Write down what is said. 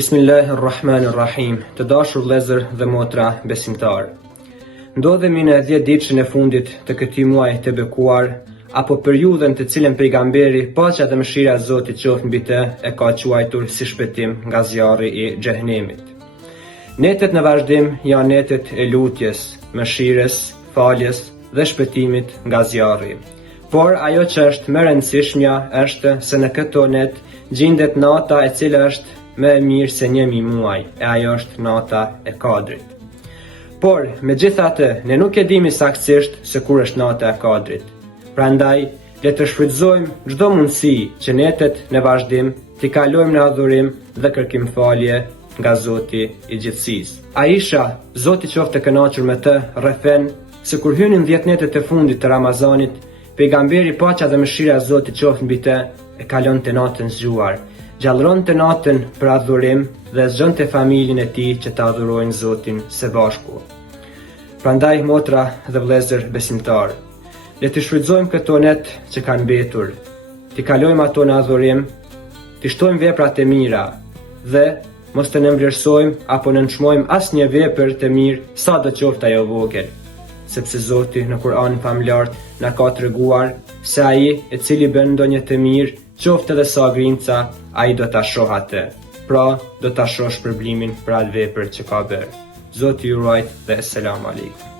Bismillahirrahmanirrahim. Të dashur vëllezër dhe motra besimtar. Ndodhemi në 10 ditën e fundit të këtij muaji të bekuar, apo periudhën të cilën pejgamberi, paqja dhe mëshira e Zotit qoftë mbi të, e ka quajtur si shpëtim nga zjarri i xhehenemit. Netet në vazhdim janë netet e lutjes, mëshirës, faljes dhe shpëtimit nga zjarri. Por ajo që është më e rëndësishmja është se në këto net gjendet nata e cila është më e mirë se 1000 muaj, e ajo është nata e Kadrit. Por, megjithatë, ne nuk e dimi saktësisht se kur është nata e Kadrit. Prandaj, le të shfrytëzojmë çdo mundësi që netet në vazhdim t'i kalojmë në adhurim dhe kërkim falje nga Zoti i gjithësisë. Aisha, Zoti qoftë i kënaqur me të, rrethën se kur hynin 10 netet e fundit të Ramazanit, pejgamberi, paqja dhe mëshira e Zotit qoftë mbi të, e kalonte natën zgjuar, gjallëronte natën për adhurim dhe zgjonte familjen e tij që të adhurojnë Zotin së bashku. Prandaj, motra dhe vëllezër besimtar, le të shfrytëzojmë këto net që kanë mbetur, t'i kalojmë ato në adhurim, t'i shtojmë veprat e mira dhe mos të nënvlerësojmë apo nënçmojmë asnjë vepër të mirë, sa do qoftë ajo vogël, sepse Zoti në Kur'an famlar na ka treguar se ai i cili bën ndonjë të mirë, qoftë edhe sa grinca, ai do ta shoh atë. Pra, do ta shoh shpërblimin për atë vepër që ka bërë. Zoti ju ruaj dhe selam aleikum.